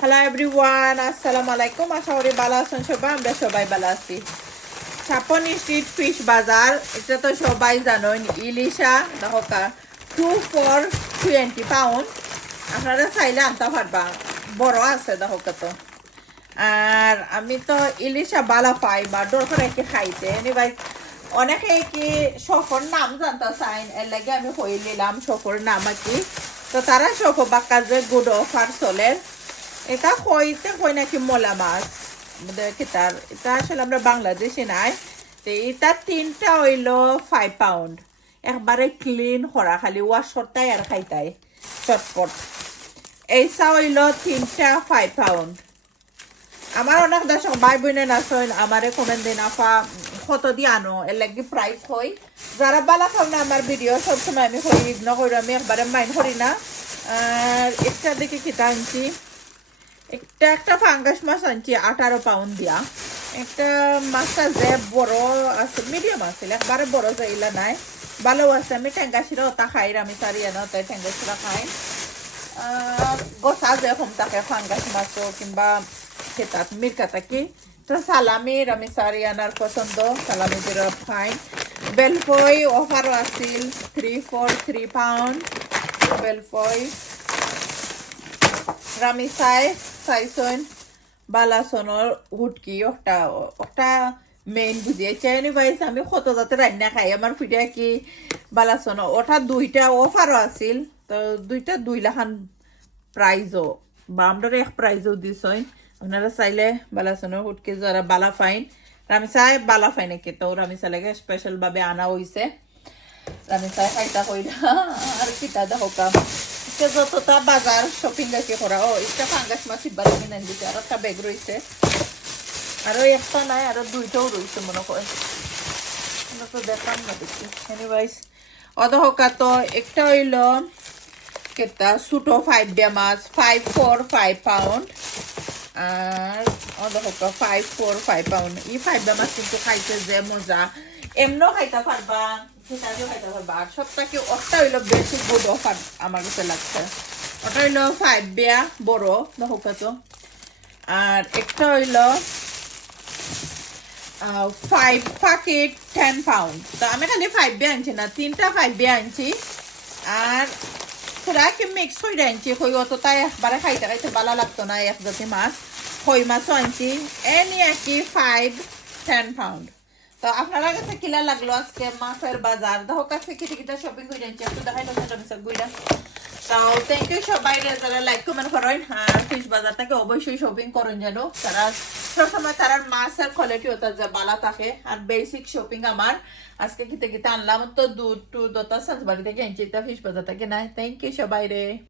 Hello everyone, আসসালামু আলাইকুম। আশা করি ভালো আছেন সবাই। আমরা সবাই ভালো আছি। ছাপনি স্ট্রিট ফিশ বাজার, এটা তো সবাই জানেন। ইলিশা দেখো 2 for 20 pound। আপনারা চাইলে আনতে পারবা, বড় আছে দেখো তো। আর আমি তো ইলিশা বালা পাই বা দরকার কি খাইতে এনিভাই। অনেকে কি সফর নাম জানতে চাই, এর লাগে আমি কই নিলাম সফর নাম আর কি। তো তারা সফর বাক্কা যে গুড অফার চলে, এটা কই নাকি মোলা মাছ কিতার। এটা আসলে আমরা বাংলাদেশে নাই। তো এটা তিনটা হইল 5 pound। একবারে ক্লিন করা, খালি ওয়াশ করতাই আর খাইতাই চটপট। এইসা হইল তিনটা 5 pound। আমার অনেক দর্শক ভাই বোনের আছেন, আমারে কমেন্ট দিন আফা কত দিয়ে আনো, এর লাগি প্রাইস হই। যারা বালা খাও না আমার ভিডিও সবসময় আমি করি, ইগনোর করি, আমি একবারে মাইন্ড করি না। আর একটা দেখি কিতা আনছি, একটা ফাঙ্গাস মাছ আনছি 18 pound দিয়া। একটা মাছটা যে বড় আছে, মিডিয়াম আছে, একবারে বড় যাইলা নাই, ভালো আছে। আমি ঠেঙ্গাশিরা ওটা খাই, আমি সারিয়া না তাই ঠেঙ্গাশিরা খাই। আর গোসা যে কম থাকে ফাঙ্গাস মাছও কিংবা খেতাত মিরকাতা কি তো সালামির আমি সারিয়ানার পছন্দ, সালামি যেটা খাই। বেলফই অফারও আছিল 3 for 3 pound। বেলফই রামিসাই চাইছন বালাসনের হুটকি ওটা ওটা মেইন বুঝিয়েছে। এনিভাইজ আমি কত যাতে রান্না খাই, আমার ফিডা কি বালাসন ওটা দুইটা অফারও আছিল। তো দুইটা 2 লাখ প্রাইজও বা আমরা এক প্রাইজও দিছই। আপনারা চাইলে বালাসনের হুটকি যারা বালা ফাইন, রামিসাই বালা ফাইন নাকি, তো রামিসা লাগে স্পেশাল ভাবে আনা হয়েছে। রামিসাই খাইতা কইরা আর কিতা দেখো যতটা বাজার শপিং দেখে করা। ও একটা ফাঙ্গাস মাছ ইবার কিনে দিতে, আর একটা ব্যাগ রয়েছে, আরো একটা নাই, আরো দুইটাও রয়েছে মনে করে, তো দেখান না দেখি। এনিওয়াইজ অদহকা তো একটা হইল কেতা ছোটো 5 বিয়া মাছ 5 for 5 pound। R অদহকা 5 for 5 pound। এই 5 বিয়া মাছ কিন্তু খাইতে যে মজা, এমনও খাইতে পারবা, সেটাও খাইতে পারবা। আর সবটাকে ওটা হইলো বেশি গুড অফার আমার কাছে লাগছে। ওটা হইলো 5 বিয়া বড় দহকা তো। আর একটা হইলো 5 packet 10 pound। তো আমি খালি 5 বিয়া আনছি না, তিনটা 5 বিয়া আনছি। আর সেটা কি মিক্স হয়ে আনছি, হই অতটা একবারে খাইতে খাইতে ভালো লাগতো না এক জাতি মাছ। হই মাছও আনছি, এনি একই 5-10 pound। তো আপনারা কাছে কিলা লাগলো আজকে মাছের বাজার দেখো কাছে কিটা কিটা শপিং করে আনছি, একটু দেখাই লোক গুইরা। তো থ্যাংক ইউ সবাই যারা লাইক কমেন্ট করেন। আর ফিশ বাজার থেকে অবশ্যই শপিং করেন যেন, তারা সবসময় তার মাছের কোয়ালিটি ওটা যে বালা থাকে। আর বেসিক শপিং আমার আজকে কিতে কিতে আনলাম তো দুধ টুধ ওটা সাজবাড়ি থেকে আনছি, তা ফিশ বাজার থেকে নাই। থ্যাংক ইউ সবাই রে।